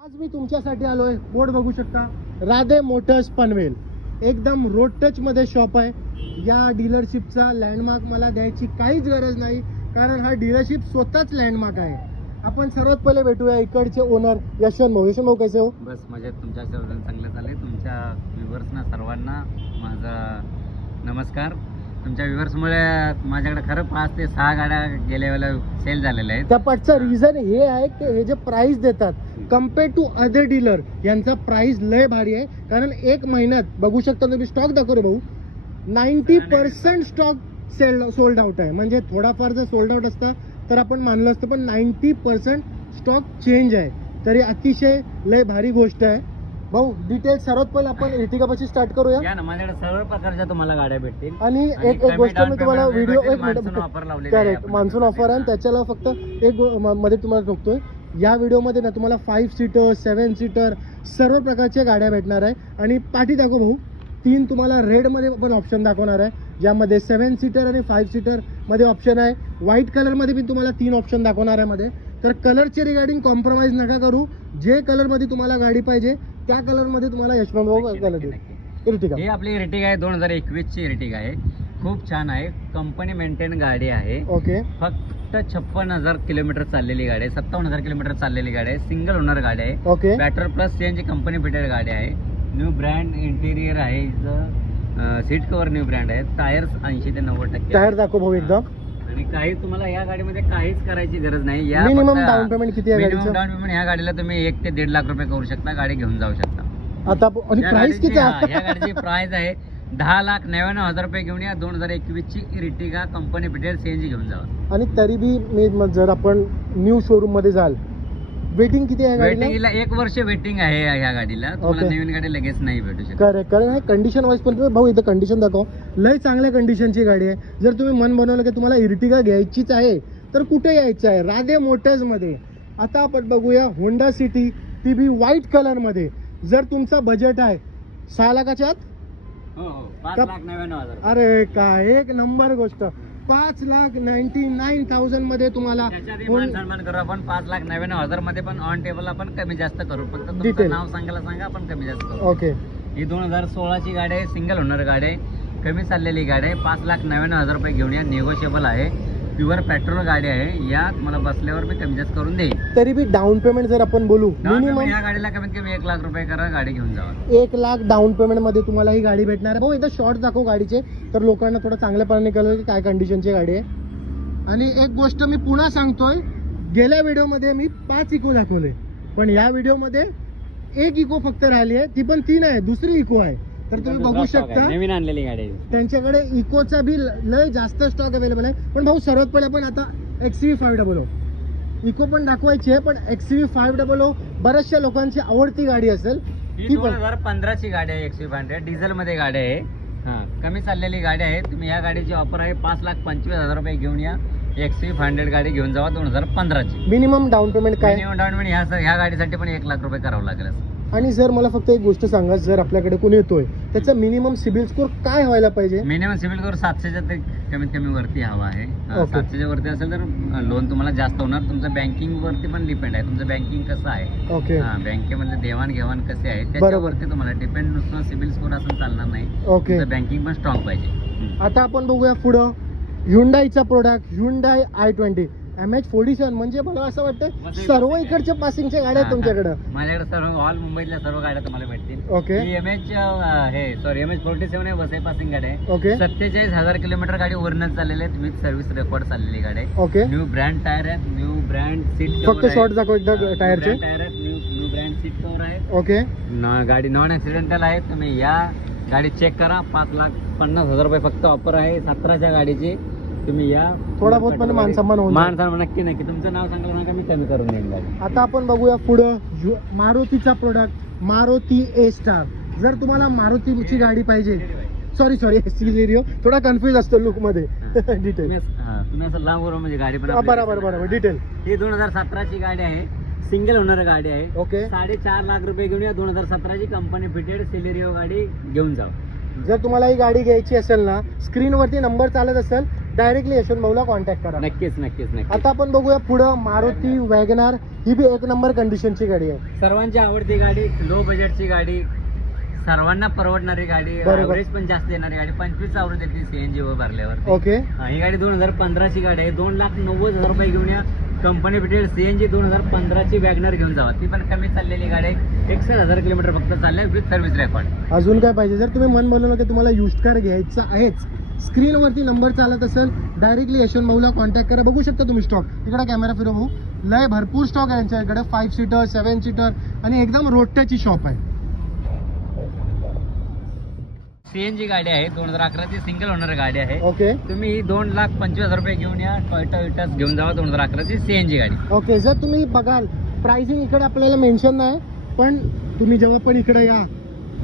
आज मी तुमच्यासाठी आलोय, बोर्ड बघू शकता, राधे मोटर्स पनवेल. एकदम रोड टच मध्ये शॉप आहे. या डीलरशिपचा लँडमार्क मला द्यायची काहीच गरज नाही, कारण हा डीलरशिप स्वतःच लँडमार्क आहे. आपण सर्वात पहिले भेटूया इकडचे ओनर यशवंत भाऊ. यशवंत भाऊ कसे हो? बस मजेत. तुमच्या सर्वांना चांगलं चाललंय. तुमच्या व्ह्युअर्सना सर्वांना माझा नमस्कार. तुमच्या व्ह्युअर्समुळे माझ्याकडे खरं 5 ते 6 गाड्या गेल्या वेळेला सेल झालेल्या आहेत. त्या पाठचं रिझन हे आहे की हे जे प्राइस देतात कम्पेअर टू अदर डीलर, यांचा प्राइस लय भारी आहे. कारण एक महिन्यात बघू शकता तुम्ही, स्टॉक दाखव रे भाऊ, 90% स्टॉक सोल्ड आउट आहे. म्हणजे थोडाफार जर सोल्ड आउट असता तर आपण मानलं असतं, पण 90% स्टॉक चेंज आहे. तरी अतिशय लय भारी गोष्ट आहे. भाऊ डिटेल्स सर्वात पहिले आपण एर्टिगा पाशी स्टार्ट करूया. या ना, माझ्याकडे सर्व प्रकारच्या तुम्हाला गाड्या भेटतील. आणि एक गोष्ट मी तुम्हाला व्हिडिओ ऑफर लावली करेक्ट मान्सून ऑफर आहे. त्याच्याला फक्त एक मध्ये तुम्हाला ठोकतोय, या व्हिडिओमध्ये ना तुम्हाला 5 सीटर 7 सीटर सर्व प्रकारच्या गाड्या भेटणार आहे. आणि पाठी दाखव भाऊ, 3 तुम्हाला रेड मध्ये पण ऑप्शन दाखवणार आहे, ज्यामध्ये 7 सीटर आणि 5 सीटर मध्ये ऑप्शन आहे. व्हाईट कलर मध्ये पण तुम्हाला 3 ऑप्शन दाखवणार आहे मध्ये. तर कलरचे रिगार्डिंग कॉम्प्रोमाइज नका करू. जे कलर मध्ये तुम्हाला गाडी पाहिजे त्या कलर मध्ये तुम्हाला यशवंत भाऊ कलर देईल. एर्टिगा ही आपली एर्टिगा आहे, 2021 ची एर्टिगा आहे. खूप छान आहे, कंपनी मेंटेन गाडी आहे. ओके. फक्त 56,000 किलोमीटर चाललेली गाडी आहे. 57,000 किलोमीटर चाललेली गाडी आहे. सिंगल ओनर गाडी आहे. Okay. Petrol plus CNG company fitted गाडी आहे. न्यू ब्रँड इंटिरियर आहे. सीट कव्हर न्यू ब्रँड आहे. टायर्स 80 ते 90% टायर दाखव भाऊ एकदम. आणि काही तुम्हाला या गाडीमध्ये काहीच करायची गरज नाही. या मिनिमम डाऊन पेमेंट किती आहे मिनिमम गाडीचं? डाऊन पेमेंट या गाडीला तुम्ही 1 ते 1.5 लाख रुपये करू शकता. गाडी घेऊन जाऊ शकता. आता आणि प्राइस किती आहे? या गाडीची प्राइस आहे 10,99,000 रुपये. घेऊन या 2021 ची इर्टिगा कंपनी फिटेड सीएनजी घेऊन जावा. आणि तरी बी मी जर आपण न्यू शोरूम मध्ये जाल, वेटिंग किती आहे गाडीला? वेटिंगला 1 वर्ष वेटिंग आहे या गाडीला. तुम्हाला नवीन गाडी लगेच नाही भेटू शकत. करेक्ट. कारण हा कंडिशन वाईज पण भाऊ इथं कंडिशन दाखव, लय चांगल्या कंडिशनची गाडी आहे. जर तुम्ही मन बनवलं की तुम्हाला इर्टिगा घ्यायचीच आहे तर कुठे यायचं आहे? राधे मोटर्स मध्ये. आता आपण बघूया होंडा सिटी, ती बी व्हाईट कलर मध्ये. जर तुमचा बजेट आहे 6 लाखाच्या आत, 5,99,000. अरे काय एक नंबर गोष्ट, 5,99,000 मध्ये तुम्हाला सन्मान करू आपण. 5,99,000 मध्ये पण ऑन टेबल आपण कमी जास्त करू. फक्त Detail. तुमचं नाव सांगायला सांगा, आपण कमी जास्त करू. ओके. ही 2016 ची गाडी आहे. सिंगल ओनर गाडी आहे. कमी चाललेली गाडी आहे. 5,99,000 रुपये घेऊन या. निगोशिएबल आहे. प्युअर पेट्रोल गाडी आहे. या तुम्हाला बसल्यावर मी कमी जास्त करून देईन. तरी बी डाऊन पेमेंट जर आपण बोलू, मिनिमम या गाडीला कमीत कमी 1 लाख रुपये करा, गाडी घेऊन जावा. 1 लाख डाऊन पेमेंट मध्ये तुम्हाला ही गाडी भेटणार आहे. भाऊ इथं शॉर्ट दाखव गाडीचे, तर लोकांना थोडं चांगल्यापणाने कळलं की काय कंडिशनची गाडी आहे. आणि एक गोष्ट मी पुन्हा सांगतोय, गेल्या व्हिडिओमध्ये मी 5 इको दाखवले, पण या व्हिडिओमध्ये 1 इको फक्त राहिली आहे. ती पण 3 आहे, दुसरी इको आहे. तर तुम्ही बघू शकता नवीन आणलेली गाडी आहे. त्यांच्याकडे इकोचा बी लय जास्त स्टॉक अवेलेबल आहे. पण भाऊ सर्वात पहिले आपण आता XUV500, इको पण दाखवायची आहे, पण XUV500 बऱ्याचशा लोकांची आवडती गाडी असेल. ही 2015 ची गाडी आहे. XUV500 डिझेल मध्ये गाडी आहे. कमी चाललेली गाडी आहे. तुम्ही या गाडीची ऑफर आहे 5,25,000 रुपये घेऊन या. XUV500 गाडी घेऊन जावा 2015 ची. मिनिमम डाऊन पेमेंट काय? मिनिमम डाऊन पेमेंट ह्या गाडीसाठी पण 1 लाख रुपये करावं लागेल. आणि जर मला फक्त एक गोष्ट सांगा, जर आपल्याकडे कोणी येतोय त्याचा मिनिमम सिबिल स्कोर काय व्हायला पाहिजे? मिनिमम सिबिल स्कोर 700च्या तरी कमीत कमी वरती हवा आहे. 700च्या वरती असेल तर लोन तुम्हाला जास्त होणार. तुमचं बँकिंग वरती पण डिपेंड आहे. तुमचं बँकिंग कसं आहे, ओके, बँकेमधले देवाणघेवाण कसे आहे त्याच्यावरती तुम्हाला डिपेंड. नुसतं सिबिल स्कोर असं चालणार नाही. ओके. बँकिंग पण स्ट्रॉंग पाहिजे. आता आपण बघूया पुढं ह्युंडाईचा प्रोडक्ट, ह्युंडाई i20 MH47. म्हणजे मला असं वाटतं सर्व इकडच्या पासिंगच्या गाड्या आहेत तुमच्याकडे. माझ्याकडे सर्व ऑल मुंबईतल्या सर्व गाड्या तुम्हाला भेटतील. ओके. ही MH47 आहे, वसई पासिंग गाडी आहे. ओके. 47,000 किलोमीटर गाडी ओरिजिनल चाललेली आहे. विथ सर्व्हिस रेकॉर्ड चाललेली गाडी आहे. ओके. न्यू ब्रँड टायर आहेत. न्यू ब्रँड सीट फक्त शॉर्ट दाखव एकदा टायरचे. टायर आहेत. न्यू ब्रँड सीट कव्हर आहे. ओके. गाडी नॉन ऍक्सिडेंटल आहे. तुम्ही या गाडी चेक करा. 5,50,000 रुपये फक्त ऑफर आहे 17च्या गाडीची. तुम्ही या. थोडा बहुत पण मानसन्मान होऊन जाईल. मानसन्मान नक्की नक्की. तुमचं नाव सांगा ना, मी कमी करून देईन गाडी. आता आपण बघूया पुढं मारुतीचा प्रोडक्ट, मारुती A-Star. जर तुम्हाला मारुतीची गाडी पाहिजे, सॉरी सिलेरिओ, थोडा कन्फ्युज असतो लुक मध्ये. डिटेल तुम्ही असं लांब बरोबर म्हणजे गाडी पण बरोबर डिटेल. ही 2017ची गाडी आहे. सिंगल ओनर गाडी आहे. ओके. 4.5 लाख रुपये घेऊन या. 2017ची कंपनी फिटेड सिलेरिओ गाडी घेऊन जाऊ. जर तुम्हाला ही गाडी घ्यायची असेल ना, स्क्रीनवरती नंबर चालत असेल, डायरेक्टली यशवंत भाऊला कॉन्टॅक्ट करा. नक्कीच नक्कीच नक्कीच. आता आपण बघूया पुढं मारुती वॅगनार. ही बी एक नंबर कंडिशनची गाडी आहे. सर्वांची आवडती गाडी, लो बजेटची गाडी, सर्वांना परवडणारी गाडी, बरोबर. ॲव्हरेज पण जास्त येणारी गाडी. 25 आवडत येते सीएनजी वर भरल्यावर. ओके. ही गाडी 2015 ची गाडी आहे. 2,90,000 रुपये घेऊन या. कंपनी भेटेल सीएनजी 2015 ची वॅगनर घेऊन जावा. ती पण कमी चाललेली गाडी आहे. 61,000 किलोमीटर फक्त चाललंय विथ सर्व्हिस रेकॉर्ड. अजून काय पाहिजे? जर तुम्ही मन बोलवलं की तुम्हाला युज्ड कार घ्यायचं आहेच, स्क्रीनवरती नंबर चालत असेल, डायरेक्टली यशवंत भाऊला कॉन्टॅक्ट करा. बघू शकता तुम्ही स्टॉक. इकडे कॅमेरा फिरव भाऊ. लय भरपूर स्टॉक आहे यांच्याकडे. 5 सीटर, 7 सीटर आणि एकदम रोडट्याची शॉप आहे. सीएनजी गाडी आहे. 2011 ची सिंगल ओनर गाडी आहे. ओके. तुम्ही ही 2,25,000 रुपये घेऊन या. टोयोटा विटास घेऊन जावा. 2011 ची सीएनजी गाडी. ओके. जर तुम्ही बघाल प्राइसिंग इकडे आपल्याला मेन्शन नाही, पण तुम्ही जेव्हा पण इकडे या,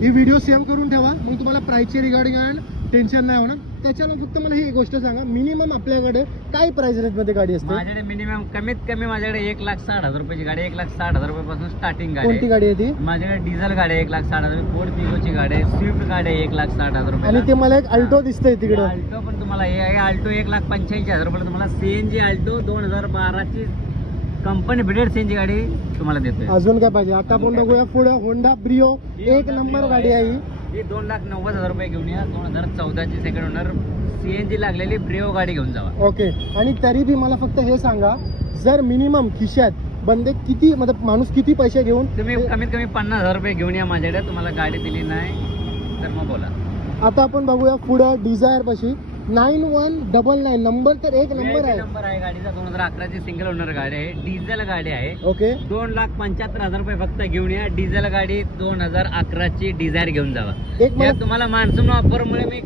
ही व्हिडिओ सेव्ह करून ठेवा. मग तुम्हाला प्राइसचे रिगार्डिंग टेन्शन नाही होणार. त्याच्याला फक्त मला ही गोष्ट सांगा, मिनिमम आपल्याकडे काय प्राइस रेंज मध्ये गाडी असते? माझ्याकडे मिनिमम कमीत कमी माझ्याकडे 1,60,000 रुपयाची गाडी. 1,60,000 रुपयापासून स्टार्टिंग गाडी कोणती आहे. गाडी आहे ती? माझ्याकडे डिझेल गाडी आहे 1,60,000 रुपये. फोर्ड पिकोची गाडी आहे. स्विफ्ट गाडी आहे 1,60,000 रुपये. आणि ते मला एक अल्टो दिसतंय तिकडे. अल्टो पण तुम्हाला हे आहे. अल्टो 1,85,000 रुपये तुम्हाला. सीएनजी अल्टो 2012 ची कंपनी बिडेड सीएनजी गाडी तुम्हाला देतोय. अजून काय पाहिजे? आता आपण बघूया पुढे होंडा ब्रिओ. एक नंबर गाडी आहे ही. ही 2,90,000 रुपये घेऊन या. 2014 ची सेकंड ओनर सीएनजी लागलेली ब्रिओ गाडी घेऊन जावा. ओके. आणि तरी बी मला फक्त हे सांगा, जर मिनिमम खिशात बंदे किती, मतलब माणूस किती पैसे घेऊन तुम्ही कमीत कमी 50,000 रुपये घेऊन या माझ्याकडे. तुम्हाला गाडी दिली नाही तर मग बोला. आता आपण बघूया पुढं डिझायर पाशी 9199 नंबर तर एक नंबर आहे. नंबर आहे गाडीचा. 2011 ची सिंगल ओनर गाडी आहे. डिझेल गाडी आहे. ओके. 2,75,000 रुपये फक्त घेऊन या. डिझेल गाडी 2011 ची डिझायर घेऊन जावा. एक मला तुम्हाला मान्सून ऑफर मुळे मी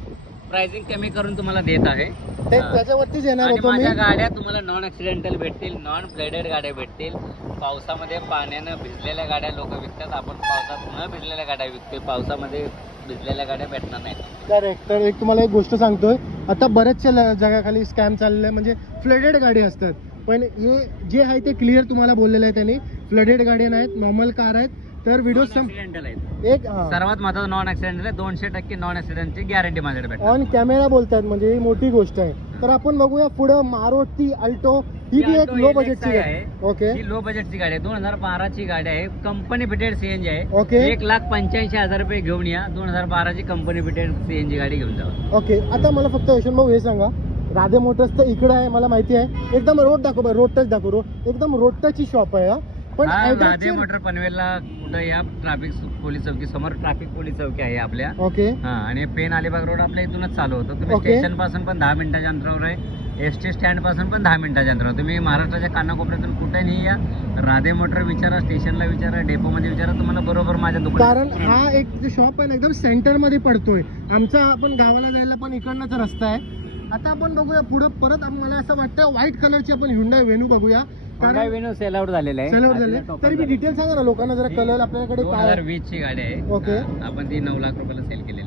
प्राइसिंग कमी करून तुम्हाला देत आहे. त्याच्यावरतीच येणार आणि होतो मी. माझ्या गाड्या तुम्हाला नॉन ऍक्सिडेंटल भेटतील, नॉन फ्लडेड गाड्या भेटतील. पावसामध्ये पाण्यानं भिजलेल्या गाड्या लोक विकतात. आपण पावसात न भिजलेल्या गाड्या विकतोय. पावसामध्ये भिजलेल्या गाड्या भेटणार नाही. करेक्ट. तर एक तुम्हाला एक गोष्ट सांगतोय, आता बऱ्याचशा जगाखाली स्कॅम चाललेला आहे, म्हणजे फ्लडेड गाडी असतात. पण हे जे आहे ते क्लिअर तुम्हाला बोललेलं आहे त्यांनी. फ्लडेड गाड्या नाहीत, नॉर्मल कार आहेत. तर व्हिडिओ ऍक्सिडेंटल आहेत. एक सर्वात महत्वाचं नॉन ऍक्सिडेंटल आहे. 200% नॉन ऍक्सिडेंटची गॅरंटी माझ्याकडे भेटते. ऑन कॅमेरा बोलतात, म्हणजे ही मोठी गोष्ट आहे. तर आपण बघूया पुढं मारुती अल्टो. ही बी एक लो बजेटची गाडी आहे. ओके. ही लो बजेटची गाडी आहे. 2012 ची गाडी आहे. कंपनी फिटेड सीएनजी आहे. ओके. 1,85,000 रुपये घेऊन या. 2012 ची कंपनी फिटेड सीएनजी गाडी घेऊन जावा. ओके. आता मला फक्त यशवंत भाऊ हे सांगा, राधे मोटर्स तर इकडे आहे मला माहिती आहे. एकदम रोड दाखव बरं, रोड टच दाखव. रोड एकदम रोड टचची शॉप आहे. पण राधे मोटर पनवेलला कुठं या ट्रॅफिक पोलीस चौकी समोर ट्रॅफिक पोलीस चौकी आहे आपल्या. ओके. हा. आणि पेन अलिबाग रोड आपल्या इथूनच चालू होतो. तुम्ही ओके. स्टेशन पासून पण 10 मिनिटाच्या अंतरावर आहे. एसटी स्टँड पासून पण 10 मिनिटाच्या अंतरावर. तुम्ही महाराष्ट्राच्या कानाकोपऱ्यातून कुठेही या, राधे मोटर विचारा, स्टेशनला विचारा, डेपो मध्ये विचारा, तुम्हाला बरोबर माझ्या दुकानात. कारण हा एक जो शॉप आहे ना एकदम सेंटर मध्ये पडतोय. आमचा आपण गावाला जायला पण इकडनंच रस्ता आहे. आता आपण बघूया पुढे परत. मला असं वाटतं व्हाईट कलरची आपण Hyundai Venue बघूया. Hyundai Venue सेल आउट झालेला आहे. सेल आउट झाले. तरी मी डिटेल सांगा ना लोकांना जरा, कलर आपल्याकडे काय. 2020 ची गाडी आहे. ओके. आपण ती 9 लाख रुपयाला सेल केली.